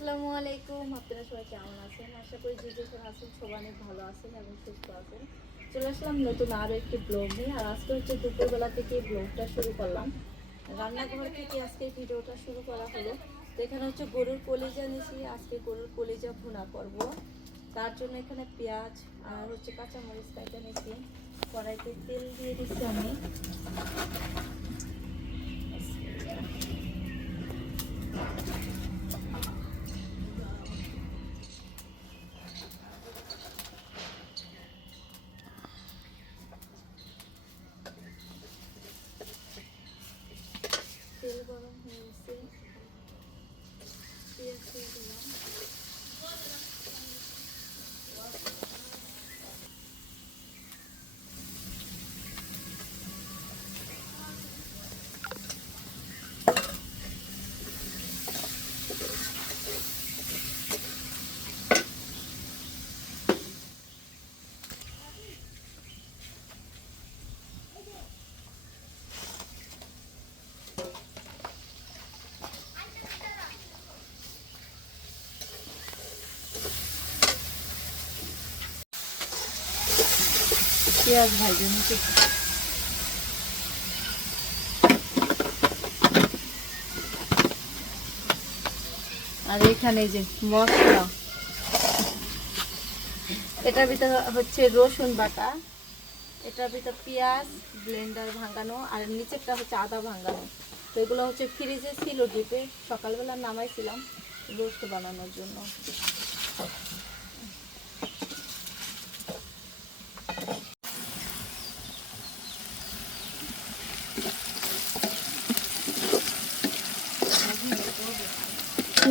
আসসালামু আলাইকুম। আপনারা সবাই কেমন আছেন? আশা করি যে যেখানে আছেন সবাই অনেক ভালো আছেন এবং সুস্থ আছেন। চলে আসলাম নতুন আরও একটি ব্লগ নিয়ে। আর আজকে হচ্ছে দুপুরবেলা থেকে ব্লগটা শুরু করলাম, রান্নাঘর থেকে আজকে ভিডিওটা শুরু করা হলো। তো এখানে হচ্ছে গরুর কলিজা নিয়েছি, আজকে গরুর কলিজা ভুনা করব। তার জন্য এখানে পেঁয়াজ আর হচ্ছে কাঁচামরিচ কাটা নিয়েছি। কড়াইতে তেল দিয়ে দিচ্ছি আমি। তেল গরম হয়ে গেছে, পেঁয়াজ দিয়ে দিলাম। পেঁয়াজ ভাজে নিতে, আর এখানে যে মশলা, এটার ভিতরে হচ্ছে রসুন বাটা, এটার ভিতরে পেঁয়াজ ব্লেন্ডার ভাঙানো, আর নিচেরটা হচ্ছে আদা ভাঙানো। তো এগুলো হচ্ছে ফ্রিজে ছিল ডিপে, সকালবেলা নামাইছিলাম রোস্ট বানানোর জন্য।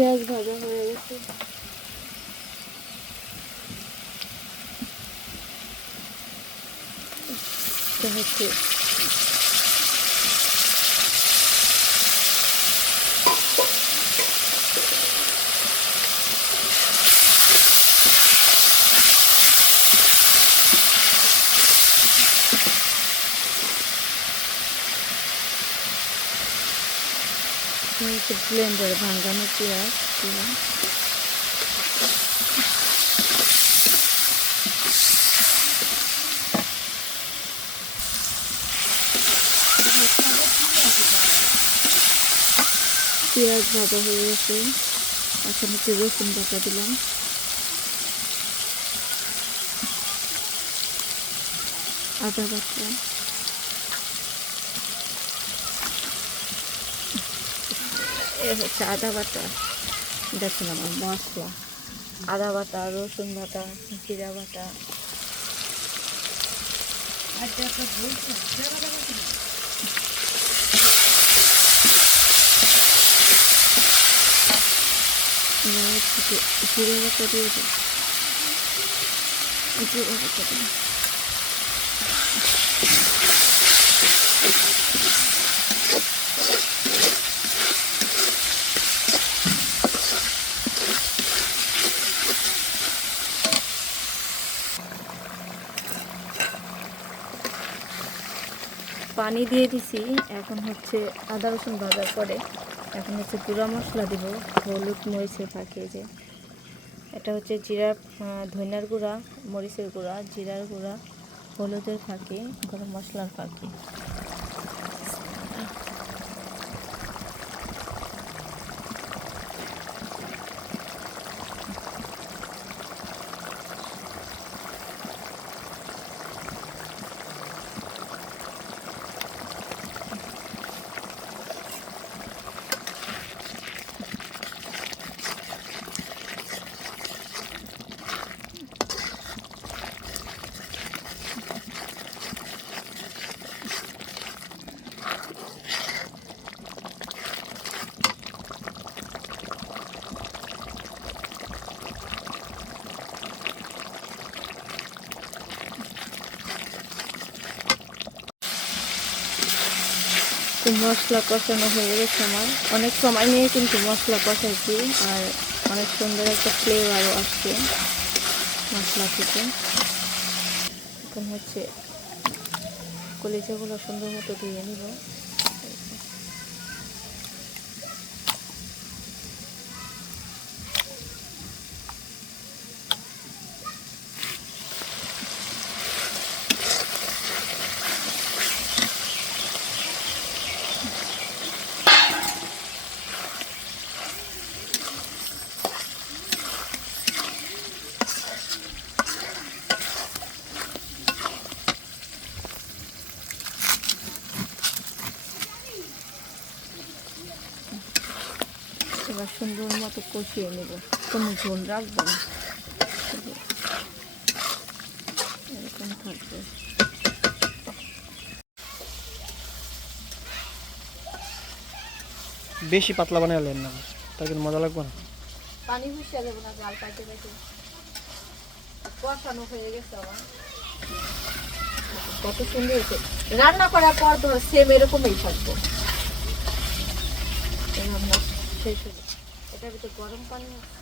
পেঁয়াজ ভাজা হয়ে গেছে, হচ্ছে ব্লেন্ডার ভাঙানো পেঁয়াজ দিলাম। পেঁয়াজ ভাজা হয়ে গেছে, এখন হচ্ছে রসুন বাটা দিলাম, আদা বাটা, এ হচ্ছে আদা বাটা। দেখুন আমার মশলা, আদা বাটা, রসুন বাটা, জিরা বাটা, জিরা বাটা দিয়ে দিই, জিরা বাটা দিই। পানি দিয়ে দিছি। এখন হচ্ছে আদা রসুন ভাজার পরে এখন হচ্ছে গুঁড়া মশলা দিব, হলুদ মরিচের ফাঁকি। যে এটা হচ্ছে জিরা, ধনিয়ার গুঁড়া, মরিচের গুঁড়া, জিরার গুঁড়া, হলুদের ফাঁকি, গরম মশলার ফাঁকি। মশলা কষানো হয়ে গেছে আমার, অনেক সময় নিয়ে কিন্তু মশলা কষাইছি, আর অনেক সুন্দর একটা ফ্লেভারও আসছে মশলা থেকে। এখন হচ্ছে কলিজাগুলো সুন্দর মতো ধুয়ে নিব। এবার সুন্দর মতো কষিয়ে নেব, কোনো ঝোল রাখবো না, এরকম থাকবে। বেশি পাতলা বানালেন না, তার কিন্তু মজা লাগবে না। পানি মিশিয়ে দেবো না, জাল পাইতে পাইতে কষানো হয়ে গেছে আমার। কত সুন্দর হয়েছে, রান্না করার পর তো সেম এরকমই থাকবো। রান্না শেষ হয়ে গেছে, এটার ভিতরে গরম পানি আছে।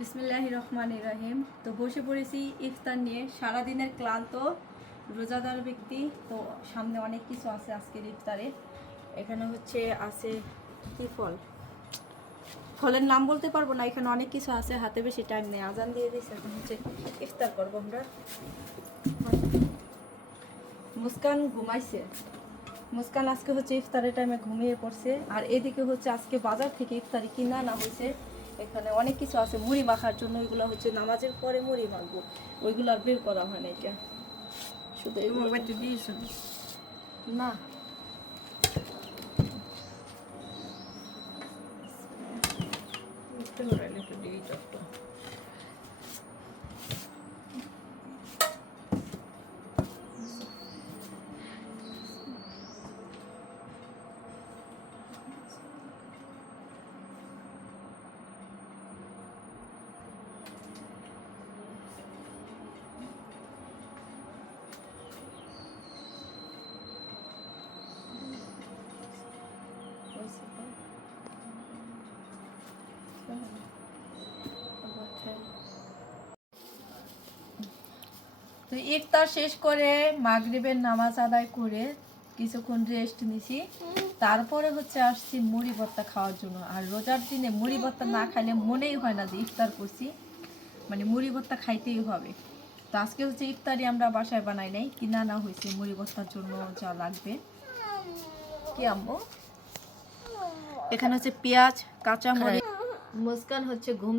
বিসমিল্লাহির রহমানির রহিম। তো বসে পড়েছি ইফতার নিয়ে, সারাদিনের ক্লান্ত রোজাদার ব্যক্তি, তো সামনে অনেক কিছু আছে আজকের ইফতারে। এখানে হচ্ছে আছে কি ফল, ফলের নাম বলতে পারবো না, এখানে অনেক কিছু আছে, হাতে বেশি টাইম নেই, আজান দিয়ে দিয়েছে, এখন হচ্ছে ইফতার করবো আমরা। মুস্কান ঘুমাইছে, মুস্কান আজকে হচ্ছে ইফতারের টাইমে ঘুমিয়ে পড়ছে। আর এদিকে হচ্ছে আজকে বাজার থেকে ইফতারি কিনা আনা হয়েছে, এখানে অনেক কিছু আছে মুড়ি মাখার জন্য, ওইগুলো হচ্ছে নামাজের পরে মুড়ি মাখবো, ওইগুলো আর বের করা হয় না, এটা শুধু না। তো ইফতার শেষ করে মাগরিবের নামাজ আদায় করে কিছুক্ষণ রেস্ট নিছি, তারপরে হচ্ছে আসছি মুড়ি ভর্তা খাওয়ার জন্য। আর রোজার দিনে মুড়ি ভর্তা না খাইলে মনেই হয় না যে ইফতার করছি, মানে মুড়ি ভর্তা খাইতেই হবে। তো আজকে হচ্ছে ইফতারি আমরা বাসায় বানাই নাই, কিনা আনা হয়েছে মুড়ি ভর্তার জন্য যা লাগবে। কি আম্মু, এখানে হচ্ছে পেঁয়াজ, কাঁচা মরিচ। মুস্কান হচ্ছে ঘুম,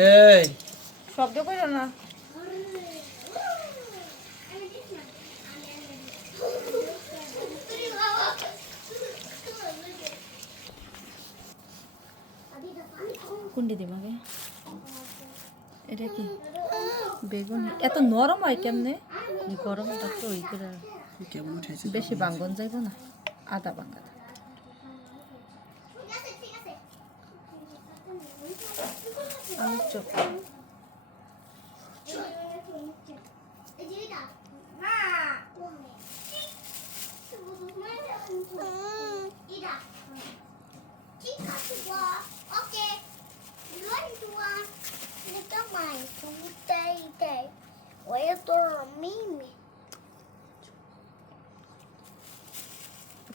এই শব্দ করো না। কুন্ডি দিম আগে, এটা কি বেগুন, এত নরম হয় কেমনে? গরম থাকতো ওই করে কেমন উঠেছে, বেশি বাঙ্গন যাইব না, আদা বাঙ্গা। আলুর চপ,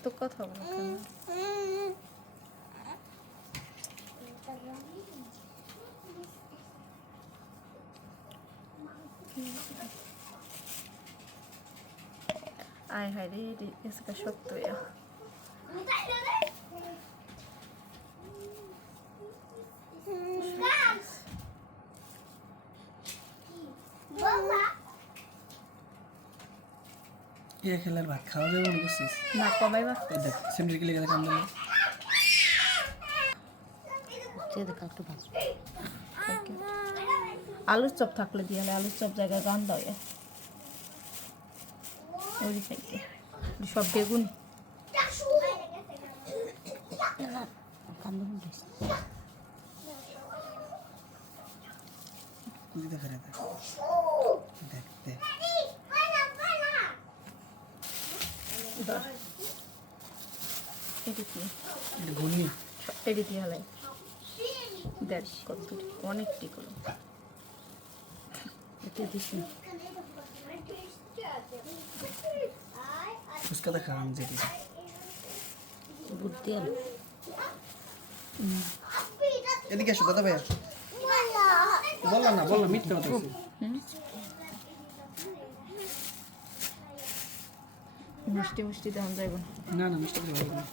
তো কথা বলো কেন? আয় হায় রে, इसका শক্ত या ये খেলার ভাত খাওয়া যাবে না বুঝছিস না, কমাইবা দেখ সেমরি কি লেগে কাম না আলুর চপ থাকলে দিয়ে, আলুর চপ জায়গায় গান দাও, ওই সাইডে সব বেগুন। কুলি দেখা রে দেখ দেখ এদিকে এটা ঘূর্ণি এদিকে হালাই দেখ কত অনেকটি করে এটা দিছি ফুচকা দেখা আমি যেটি বুদ্ধি আর এদিকে আসো দাদা ভাইয়া বললাম না বললাম মিথ্যা কথা বলছি। মিষ্টি মিষ্টি দেওয়া যাইব না না মিষ্টি কিছু ভালো না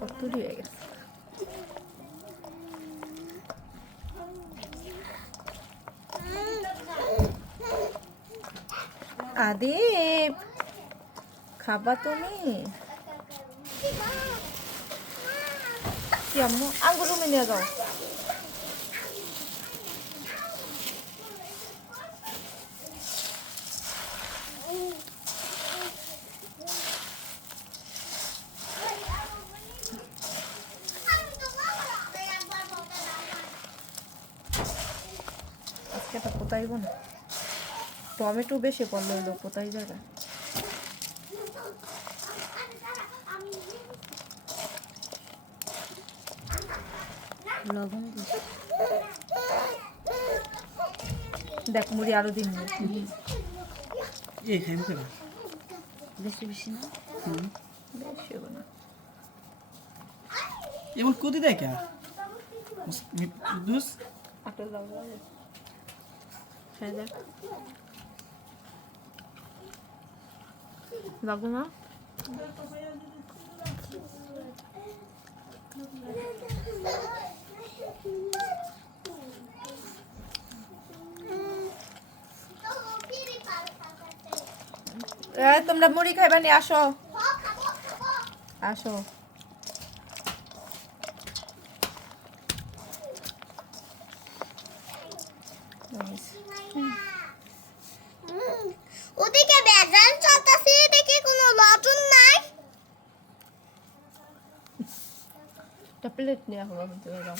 কত দিয়ে গেছে আদিপ খাবা তুমি কি আম্মু আঙ্গুর রুমে নিয়ে যাও আজকে এটা কোথায় না টমেটো বেশি পড়লো হলো কোথায় জায়গা লবণ দেখ মুড়ি আরো দিন এই খাইম করে বেশি বেশি না বেশি হবে না এমন কোদি দেয় কে দুস আটা দাও হ্যাঁ দেখ লাগো না তোমরা মুড়ি খাইবা নি আসো আসো ওদিকে বেজান চলতেছে দেখে কোনো লটন নাই একটা প্লেট নিয়ে আসো বাবা, তুমি যাও